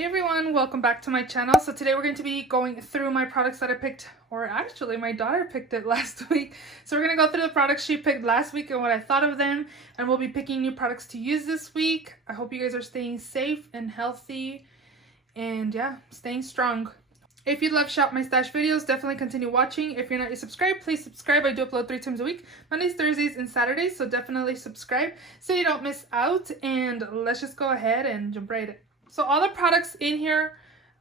Hey everyone, welcome back to my channel. So today we're going to be going through my products that I picked, or actually my daughter picked it last week. So we're going to go through the products she picked last week and what I thought of them, and we'll be picking new products to use this week. I hope you guys are staying safe and healthy and yeah, staying strong. If you love Shop My Stash videos, definitely continue watching. If you're not yet subscribed, please subscribe. I do upload 3 times a week, Mondays, Thursdays, and Saturdays, so definitely subscribe so you don't miss out. And let's just go ahead and jump right in. So all the products in here,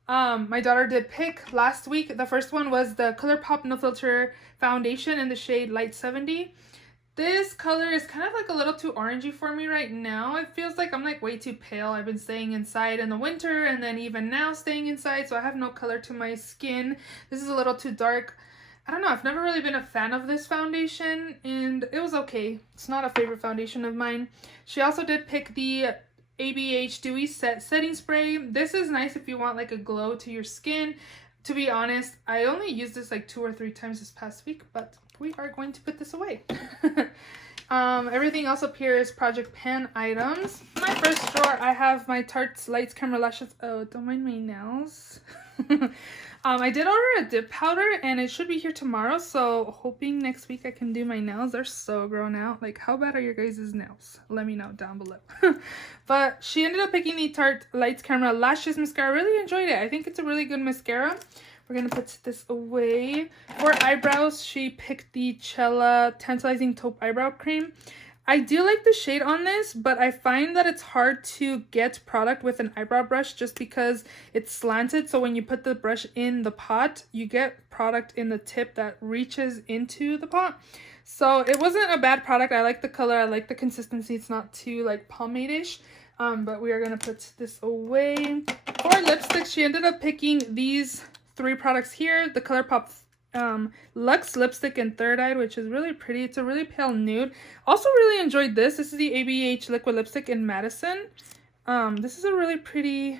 my daughter did pick last week. The first one was the ColourPop No Filter Foundation in the shade Light 70. This color is kind of like a little too orangey for me right now. It feels like I'm like way too pale. I've been staying inside in the winter and then even now staying inside, so I have no color to my skin. This is a little too dark. I don't know, I've never really been a fan of this foundation and it was okay. It's not a favorite foundation of mine. She also did pick the eBates Dewy Setting Spray. This is nice if you want like a glow to your skin. To be honest, I only used this like 2 or 3 times this past week, but we are going to put this away. Everything else up here is Project Pan items. In my first drawer, I have my Tarte Lights Camera Lashes. Oh, don't mind my nails. I did order a dip powder and it should be here tomorrow, so hoping next week I can do my nails. They're so grown out. Like, how bad are your guys' nails? Let me know down below. But she ended up picking the Tarte Lights Camera Lashes mascara. I really enjoyed it. I think it's a really good mascara. We're gonna put this away. For eyebrows, she picked the Cella Tantalizing Taupe Eyebrow Cream. I do like the shade on this, but I find that it's hard to get product with an eyebrow brush just because it's slanted. So when you put the brush in the pot, you get product in the tip that reaches into the pot. So it wasn't a bad product. I like the color. I like the consistency. It's not too like pomade-ish. But we are going to put this away. For lipsticks, she ended up picking these 3 products here. The ColourPop Luxe Lipstick in Third Eye, which is really pretty. It's a really pale nude. Also really enjoyed this. This is the ABH Liquid Lipstick in Madison. This is a really pretty,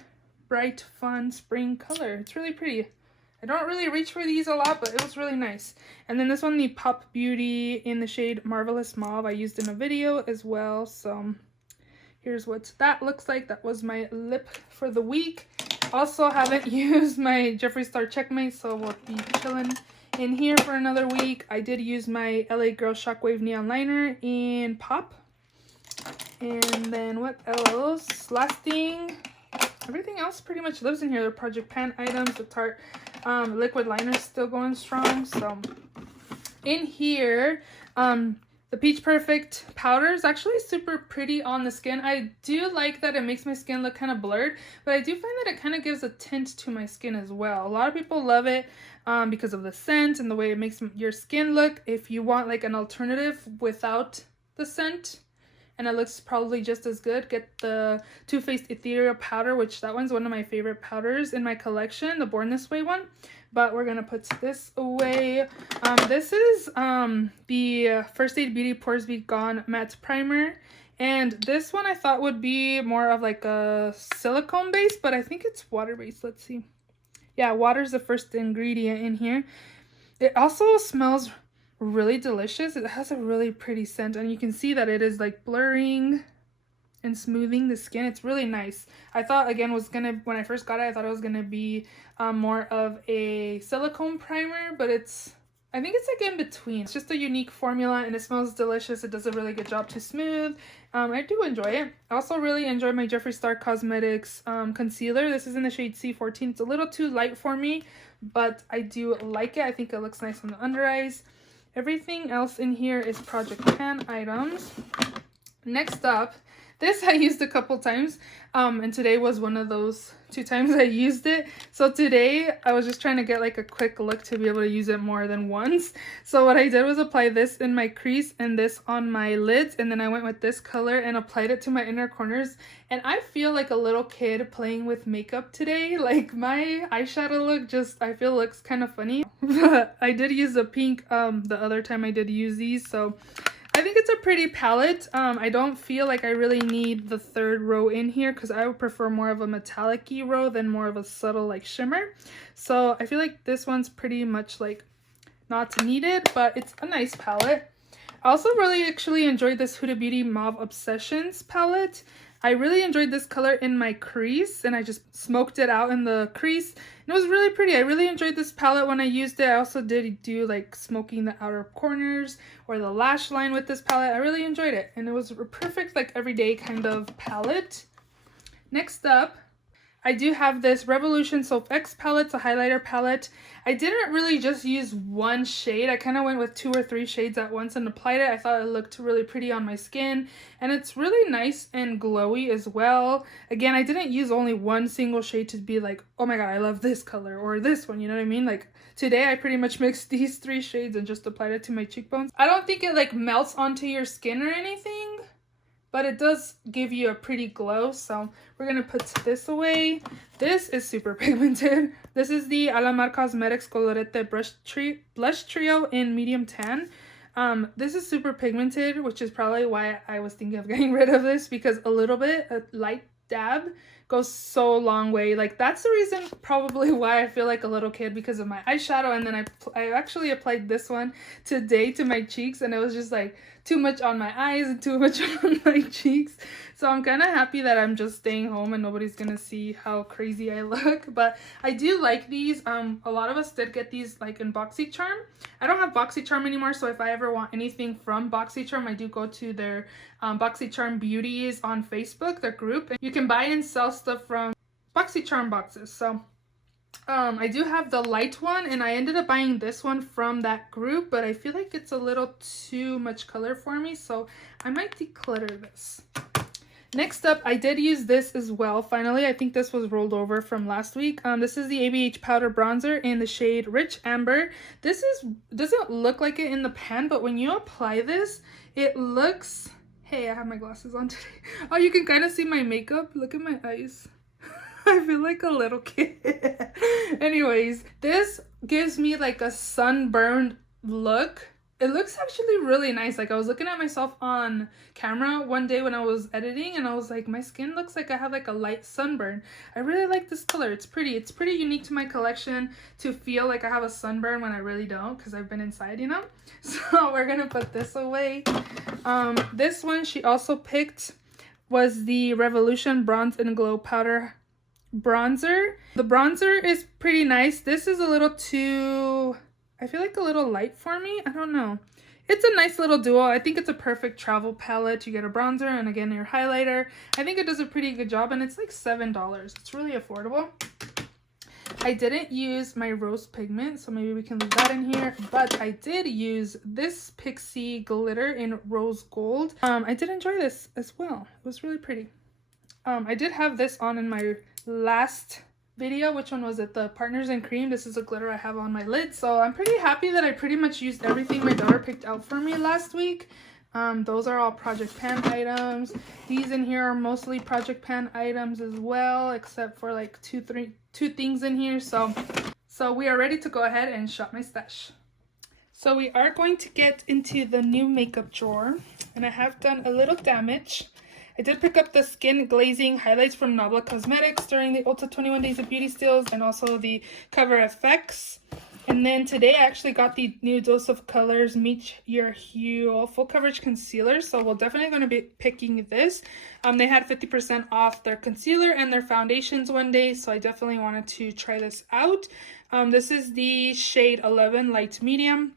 bright, fun spring color. It's really pretty. I don't really reach for these a lot, but it was really nice. And then this one, the Pop Beauty in the shade Marvelous Mauve, I used in a video as well. So here's what that looks like. That was my lip for the week. Also haven't used my Jeffree Star Checkmate, so we'll be chilling in here for another week. I did use my LA Girl Shockwave Neon Liner in Pop. And then what else? Last thing, everything else pretty much lives in here. The Project Pan items, the Tarte liquid liner is still going strong. So in here, the Peach Perfect powder is actually super pretty on the skin. I do like that it makes my skin look kind of blurred, but I do find that it kind of gives a tint to my skin as well. A lot of people love it because of the scent and the way it makes your skin look. If you want like an alternative without the scent and it looks probably just as good, get the Too Faced Ethereal powder, which that one's one of my favorite powders in my collection, the Born This Way one. But we're gonna put this away. This is the First Aid Beauty Pores Be Gone Matte Primer. And this one I thought would be more of like a silicone base, but I think it's water based. Let's see. Yeah, water is the first ingredient in here. It also smells really delicious. It has a really pretty scent, and you can see that it is like blurring and smoothing the skin. It's really nice. I thought again when I first got it, I thought it was gonna be more of a silicone primer, but I think it's like in between. It's just a unique formula and it smells delicious. It does a really good job to smooth. I do enjoy it. I also really enjoy my Jeffree Star Cosmetics concealer. This is in the shade C14. It's a little too light for me, but I do like it. I think it looks nice on the under eyes. Everything else in here is Project Pan items. Next up, this I used a couple times, and today was one of those 2 times I used it. So today I was just trying to get like a quick look to be able to use it more than once. So what I did was apply this in my crease and this on my lids, and then I went with this color and applied it to my inner corners. And I feel like a little kid playing with makeup today. Like my eyeshadow look I feel looks kind of funny. But I did use the pink the other time I did use these, so I think it's a pretty palette. I don't feel like I really need the 3rd row in here because I would prefer more of a metallic-y row than more of a subtle like shimmer. So I feel like this one's pretty much like not needed, but it's a nice palette. I also really actually enjoyed this Huda Beauty Mauve Obsessions palette. I really enjoyed this color in my crease, and I just smoked it out in the crease. And it was really pretty. I really enjoyed this palette when I used it. I also did do like smoking the outer corners or the lash line with this palette. I really enjoyed it, and it was a perfect like everyday kind of palette. Next up, I do have this Revolution Soap X palette. It's a highlighter palette. I didn't really just use one shade. I kind of went with 2 or 3 shades at once and applied it. I thought it looked really pretty on my skin, and it's really nice and glowy as well. Again, I didn't use only one single shade to be like, oh my god, I love this color or this one, you know what I mean? Like today I pretty much mixed these 3 shades and just applied it to my cheekbones. I don't think it like melts onto your skin or anything, but it does give you a pretty glow. So we're gonna put this away. This is super pigmented. This is the Alamar Cosmetics Colorete Blush Trio in medium tan. This is super pigmented, which is probably why I was thinking of getting rid of this, because a little bit, a light dab goes so long way. Like that's the reason probably why I feel like a little kid, because of my eyeshadow. And then I actually applied this one today to my cheeks, and it was just like too much on my eyes and too much on my cheeks. So I'm kind of happy that I'm just staying home and nobody's gonna see how crazy I look. But I do like these. A lot of us did get these like in BoxyCharm. I don't have BoxyCharm anymore, so if I ever want anything from BoxyCharm, I do go to their BoxyCharm Beauties on Facebook, their group. And you can buy and sell stuff from BoxyCharm boxes. So I do have the light one, and I ended up buying this one from that group, but I feel like it's a little too much color for me, so I might declutter this. Next up, I did use this as well. Finally, I think this was rolled over from last week. This is the ABH Powder Bronzer in the shade Rich Amber. This doesn't look like it in the pan, but when you apply this, it looks... Hey, I have my glasses on today. Oh, you can kind of see my makeup. Look at my eyes. I feel like a little kid. Anyways, this gives me like a sunburned look. It looks actually really nice. Like I was looking at myself on camera one day when I was editing, and I was like, my skin looks like I have like a light sunburn. I really like this color. It's pretty. It's pretty unique to my collection to feel like I have a sunburn when I really don't, because I've been inside, you know? So we're gonna put this away. This one she also picked was the Revolution Bronze and Glow Powder Bronzer. The bronzer is pretty nice. This is a little too... I feel like a little light for me. I don't know. It's a nice little duo. I think it's a perfect travel palette. You get a bronzer and again your highlighter. I think it does a pretty good job, and it's like $7. It's really affordable. I didn't use my rose pigment, so maybe we can leave that in here. But I did use this Pixie glitter in rose gold. I did enjoy this as well. It was really pretty. I did have this on in my last video. Which one was it? The Partners in Cream. This is a glitter I have on my lid. So I'm pretty happy that I pretty much used everything my daughter picked out for me last week. Those are all Project Pan items. These in here are mostly Project Pan items as well, except for like two things in here. So we are ready to go ahead and shop my stash. So we are going to get into the new makeup drawer, and I have done a little damage. I did pick up the Skin Glazing Highlights from Nabla Cosmetics during the Ulta 21 Days of Beauty Steals, and also the Cover FX. And then today I actually got the new Dose of Colors Meet Your Hue Full Coverage Concealer, so we're definitely going to be picking this. They had 50% off their concealer and their foundations one day, so I definitely wanted to try this out. This is the shade 11 Light Medium.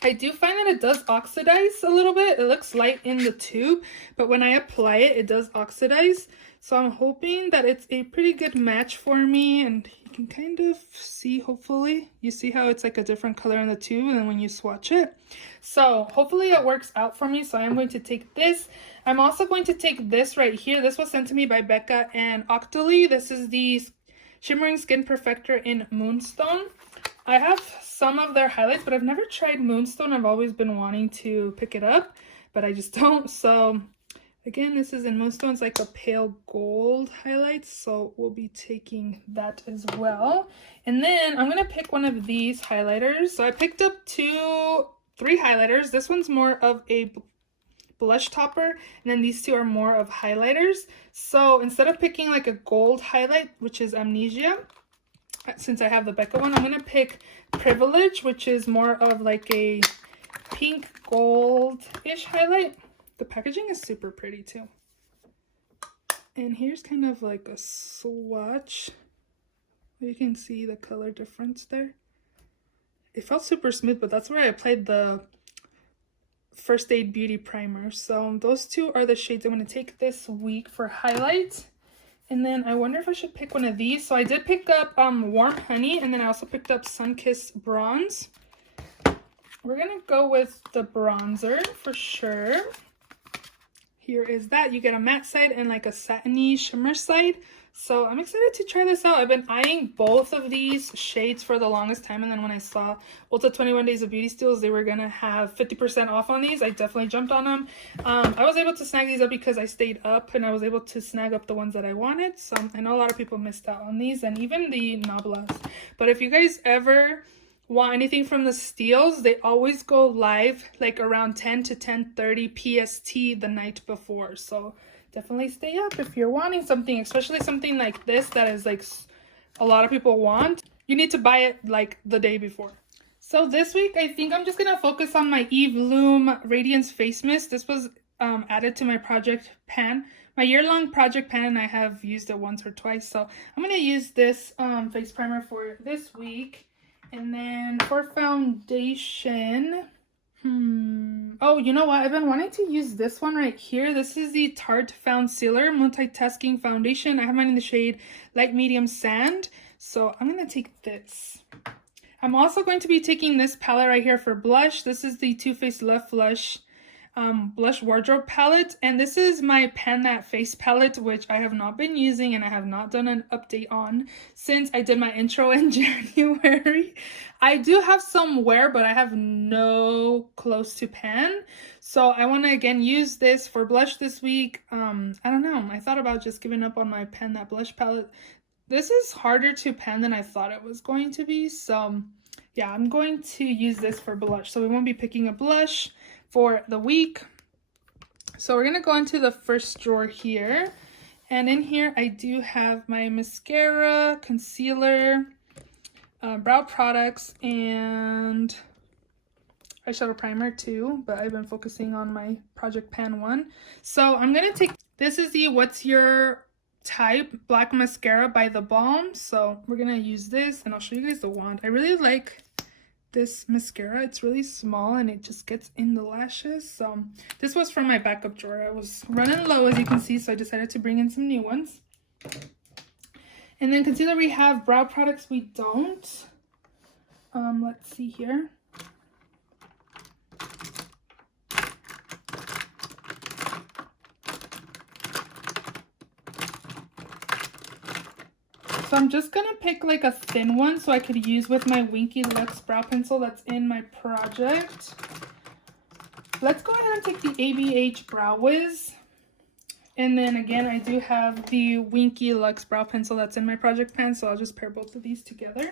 I do find that it does oxidize a little bit. It looks light in the tube, but when I apply it, it does oxidize. So I'm hoping that it's a pretty good match for me, and you can kind of see, hopefully, you see how it's like a different color in the tube and then when you swatch it. So hopefully it works out for me. So I'm going to take this. I'm also going to take this right here. This was sent to me by Becca and Octoly. This is the Shimmering Skin Perfector in Moonstone. I have some of their highlights, but I've never tried Moonstone. I've always been wanting to pick it up, but I just don't. So again, this is in Moonstone. It's like a pale gold highlight, so we'll be taking that as well. And then I'm gonna pick one of these highlighters. So I picked up three highlighters. This one's more of a blush topper, and then these two are more of highlighters. So instead of picking like a gold highlight, which is Amnesia, since I have the Becca one, I'm gonna pick Privilege, which is more of like a pink gold-ish highlight. The packaging is super pretty too. And here's kind of like a swatch. You can see the color difference there. It felt super smooth, but that's where I applied the First Aid Beauty Primer. So those two are the shades I'm going to take this week for highlight. And then I wonder if I should pick one of these. So I did pick up Warm Honey, and then I also picked up Sunkissed Bronze. We're going to go with the bronzer for sure. Here is that. You get a matte side and like a satiny shimmer side. So I'm excited to try this out. I've been eyeing both of these shades for the longest time, and then when I saw Ulta 21 Days of Beauty Steals, they were gonna have 50% off on these. I definitely jumped on them. I was able to snag these up because I stayed up and I was able to snag up the ones that I wanted. So I know a lot of people missed out on these, and even the Nablas. But if you guys ever want anything from the steals, they always go live like around 10 to 10:30 PST the night before. So definitely stay up if you're wanting something, especially something like this that is like a lot of people want. You need to buy it like the day before. So this week, I think I'm just gonna focus on my Eve Bloom Radiance Face Mist. This was added to my project pan, my year-long project pan, and I have used it once or twice. So I'm gonna use this face primer for this week. And then for foundation, oh, you know what? I've been wanting to use this one right here. This is the Tarte Found Sealer Multitasking Foundation. I have mine in the shade Light Medium Sand. So I'm going to take this. I'm also going to be taking this palette right here for blush. This is the Too Faced Love Flush blush wardrobe palette, and this is my Pan That Face palette, which I have not been using and I have not done an update on since I did my intro in January. I do have some wear, but I have no close to pan, so I want to again use this for blush this week. I don't know, I thought about just giving up on my Pan That blush palette. This is harder to pan than I thought it was going to be, so yeah, I'm going to use this for blush. So we won't be picking a blush for the week. So we're gonna go into the first drawer here, and in here I do have my mascara, concealer, brow products, and eyeshadow primer too, but I've been focusing on my Project Pan one. So I'm gonna take, this is the What's Your Type Black Mascara by The Balm. So we're gonna use this, and I'll show you guys the wand. I really like this mascara. It's really small and it just gets in the lashes. So this was from my backup drawer. I was running low, as you can see, so I decided to bring in some new ones. And then concealer, we have. Brow products, we don't. Let's see here. So I'm just going to pick like a thin one so I could use with my Winky Lux brow pencil that's in my project. Let's go ahead and take the ABH Brow Wiz. And then again, I do have the Winky Lux brow pencil that's in my project pan, so I'll just pair both of these together.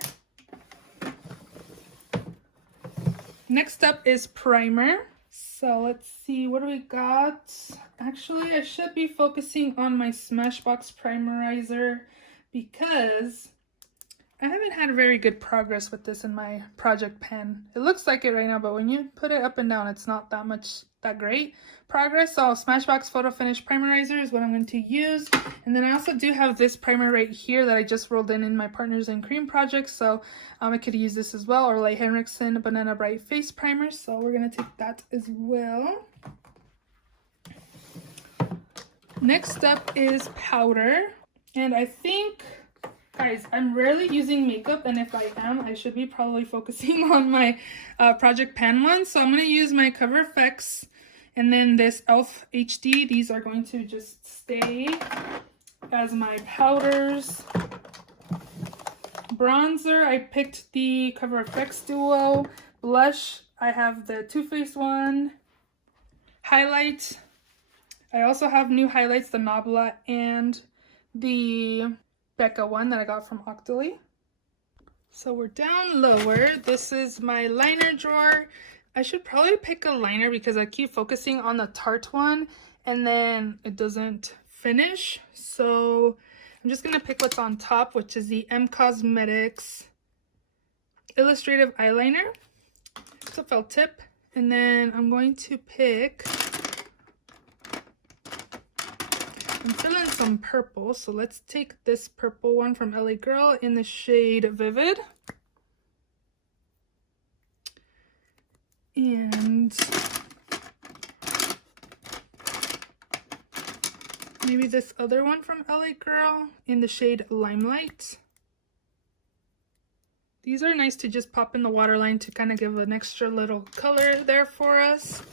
Next up is primer. So let's see, what do we got? Actually, I should be focusing on my Smashbox Primerizer, because I haven't had very good progress with this in my project pan. It looks like it right now, but when you put it up and down, it's not that great progress. So Smashbox Photo Finish Primerizer is what I'm going to use. And then I also do have this primer right here that I just rolled in my Partners in Cream project. So I could use this as well, or like Henriksen Banana Bright Face Primer. So we're going to take that as well. Next up is powder. And I think, guys, I'm rarely using makeup, and if I am, I should be probably focusing on my Project Pan one. So I'm going to use my Cover FX and then this e.l.f. HD. These are going to just stay as my powders. Bronzer, I picked the Cover FX Duo. Blush, I have the Too Faced one. Highlight, I also have new highlights, the Nabla and the Becca one that I got from Octoly. So we're down lower. This is my liner drawer. I should probably pick a liner because I keep focusing on the Tarte one and then it doesn't finish. So I'm just gonna pick what's on top, which is the M Cosmetics Illustrative Eyeliner. It's a felt tip. And then I'm going to pick I'm feeling some purple, so let's take this purple one from LA Girl in the shade Vivid. And maybe this other one from LA Girl in the shade Limelight. These are nice to just pop in the waterline to kind of give an extra little color there for us.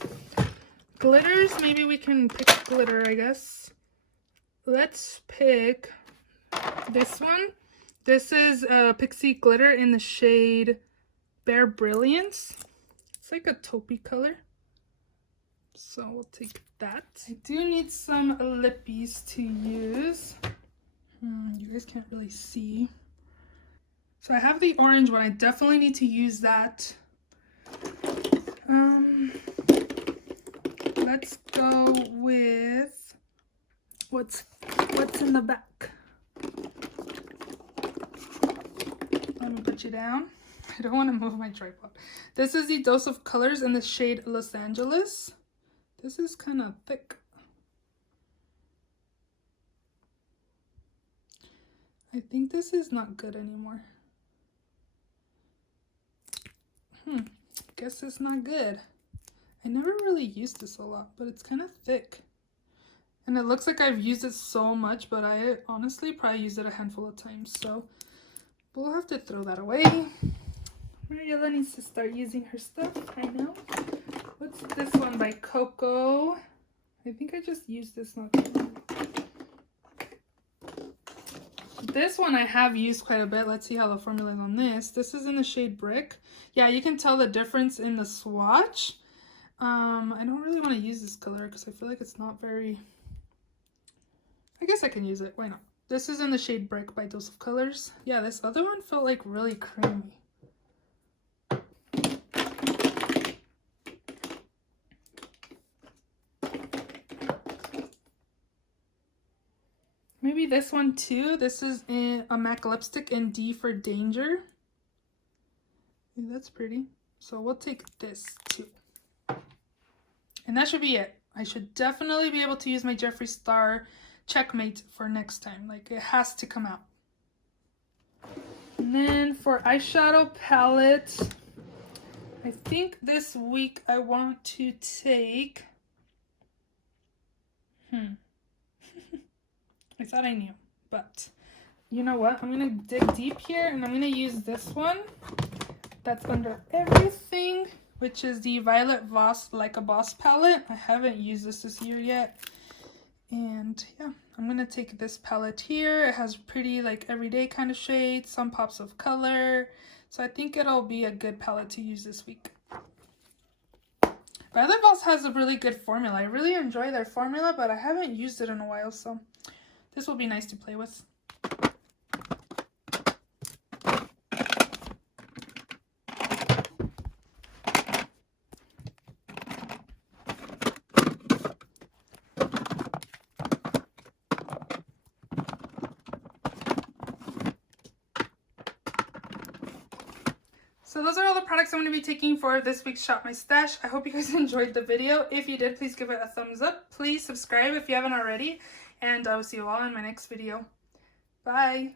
Glitters, maybe we can pick glitter, I guess. Let's pick this one. This is Pixie Glitter in the shade Bare Brilliance. It's like a taupey color. So we'll take that. I do need some lippies to use. You guys can't really see. So I have the orange one. I definitely need to use that. Let's go with what's in the back. Let me put you down. I don't want to move my tripod. This is the Dose of Colors in the shade Los Angeles. This is kind of thick. I think this is not good anymore. Guess it's not good. I never really used this a lot, but it's kind of thick. And it looks like I've used it so much, but I honestly probably used it a handful of times. So we'll have to throw that away. Mariela needs to start using her stuff, I know. What's this one by Coco? I think I just used this not too long. This one I have used quite a bit. Let's see how the formula is on this. This is in the shade Brick. Yeah, you can tell the difference in the swatch. I don't really want to use this color because I feel like it's not very... I guess I can use it. Why not? This is in the shade Brick by Dose of Colors. Yeah, this other one felt like really creamy. Maybe this one too. This is in a MAC lipstick in D for Danger. Ooh, that's pretty. So we'll take this too. And that should be it. I should definitely be able to use my Jeffree Star Checkmate for next time. Like, it has to come out. And then for eyeshadow palette, I think this week I want to take... I thought I knew, but you know what? I'm going to dig deep here and I'm going to use this one that's under everything, which is the Violet Voss Like a Boss palette. I haven't used this year yet. And yeah, I'm going to take this palette here. It has pretty like everyday kind of shades, some pops of color. So I think it'll be a good palette to use this week. Violet Voss has a really good formula. I really enjoy their formula, but I haven't used it in a while, so this will be nice to play with. So those are all the products I'm going to be taking for this week's Shop My Stash. I hope you guys enjoyed the video. If you did, please give it a thumbs up. Please subscribe if you haven't already. And I will see you all in my next video. Bye!